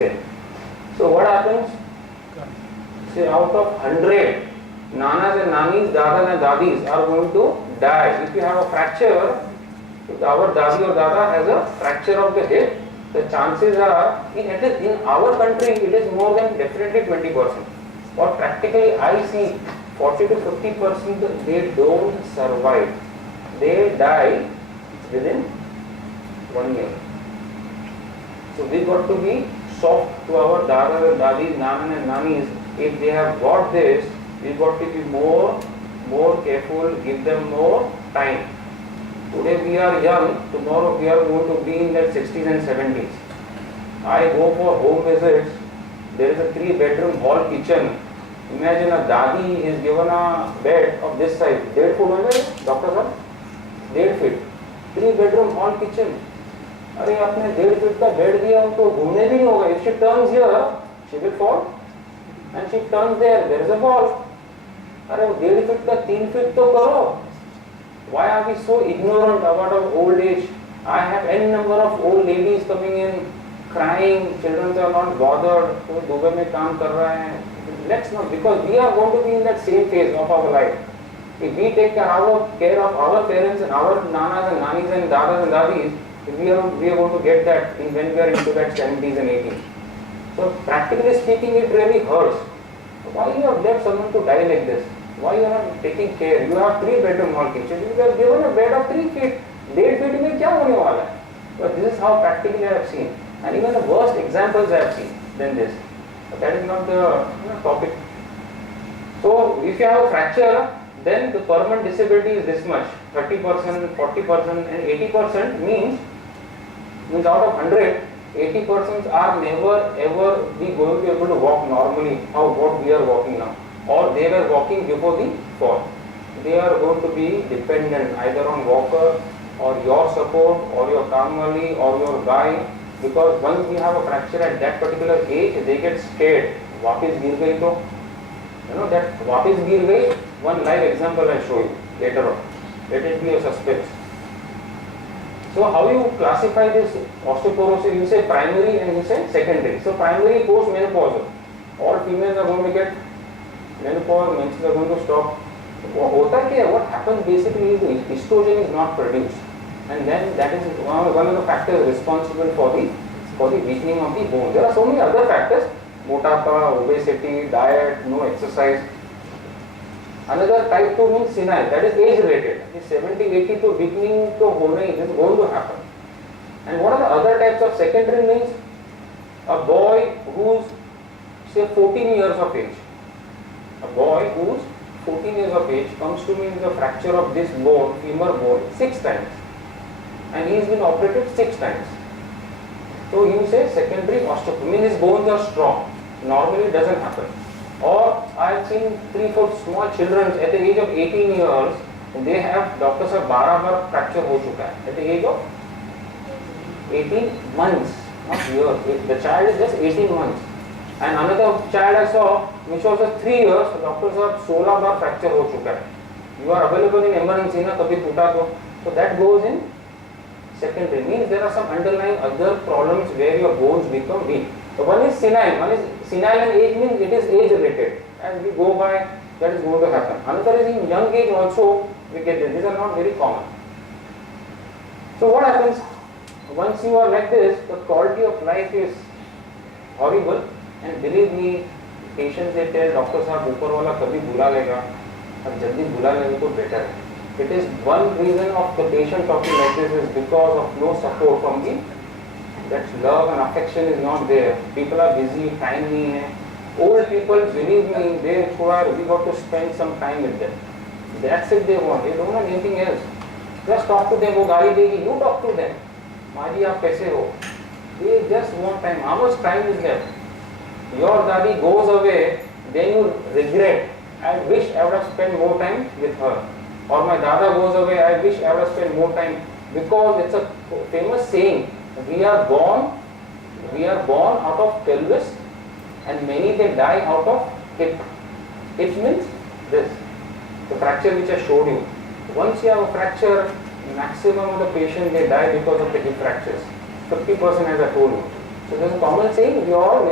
So what happens? Say out of 100, nanas and nanis, dadas and dadis are going to die. If you have a fracture, if our dadi or dada has a fracture of the hip, the chances are, at least in our country, it is more than definitely 20%. Or practically I see 40 to 50% they don't survive. They die within 1 year. So we got to be soft to our dadas and dadis, nanas and nanis. If they have got this, we got to be more careful, give them more time. Today we are young, tomorrow we are going to be in their 60s and 70s. I go for home visits, there is a 3-bedroom hall kitchen. Imagine a dadi is given a bed of this size, 1.5 feet, doctor sir? 1.5 feet. 3-bedroom hall kitchen. अरे आपने 1.5 feet का bed दिया उनको घूमने भी नहीं होगा. If she turns here, she will fall. And she turns there is a fall. अरे 1.5 feet का 3 feet तो करो. Why are we so ignorant about our old age? I have n number of old ladies coming in, crying, children are not bothered, तो Dubai में काम कर रहा है. Let's not, because we are going to be in that same phase of our life. If we take care of our parents and our nanas and nanis and dadas and dadis, we are going to get that when we are into that 70s and 80s. So practically speaking, it really hurts. Why you have left someone to die like this? Why you are not taking care? You have 3-bedroom hall kitchen. You have given a bed of 3 feet. 1.5 feet में क्या होने वाला है? But this is how practically I have seen, and even the worst examples I have seen than this. But that is not the topic. So if you have a fracture, then the permanent disability is this much: 30%, 40%, and 80% means out of 100, 80% are never ever be going to be able to walk normally. What we are walking now, or they were walking before the fall. They are going to be dependent either on walker or your support or your kamali or your guide, because once we have a fracture at that particular age, they get scared. वापिस गिर गई तो, that वापिस गिर गई. One live example I show you later on. Let it be a suspense. So how you classify this osteoporosis? You say primary and you say secondary. So primary post-menopausal. All females are going to get menopause, menses are going to stop. होता क्या है? What happens basically is the estrogen is not produced, and then that is one of the factors responsible for the weakening of the bone. There are so many other factors: मोटापा, obesity, diet, no exercise. Another type 2 means senile, that is age related. 70-80 to weakening to होना ही is going to happen. And what are the other types of secondary means? A boy who's say 14 years of age. A boy who's 14 years of age comes to me with a fracture of this bone, femur bone, 6 times. And he's been operated 6 times. So you say secondary osteoporosis, means his bones are strong. Normally it doesn't happen. Or I have seen 3-4 small children at the age of 18 years, they have, doctors have 12 bar fracture हो चुका है at the age of 18 months, not years. The child is just 18 months. And another child I saw, which was 3 years, the doctors have 16 bar fracture हो चुका है. You are available in emergency ना, कभी टूटा तो. So that goes in secondary. Means there are some underlying other problems where your bones become weak. So one is senile. And age means it is age related. As we go by, that is going to happen. Another is in young age also we get this. These are not very common. So what happens? Once you are like this, the quality of life is horrible. And believe me, patients they tell doctor साहब ऊपर वाला कभी बुला लेगा, अब जल्दी बुला लेगा तो better है. It is one reason of the patient talking like this is because of no support from the, that love and affection is not there. People are busy, time नहीं है. Old people, believe me, they require, we got to spend some time with them. That's it they want. They don't want anything else. Just talk to them. वो गाली देगी, you talk to them. माँ जी आप कैसे हो? They just want time. How much time is there? Your daddy goes away, then you regret. I wish I would have spent more time with her. Or my dada goes away, I wish I would have spent more time, because it's a famous saying, we are born out of pelvis, and many they die out of hip. Hip means this, the fracture which I showed you. Once you have a fracture, maximum of the patient they die because of the hip fractures. 50% as I told you. So there's a common saying, we all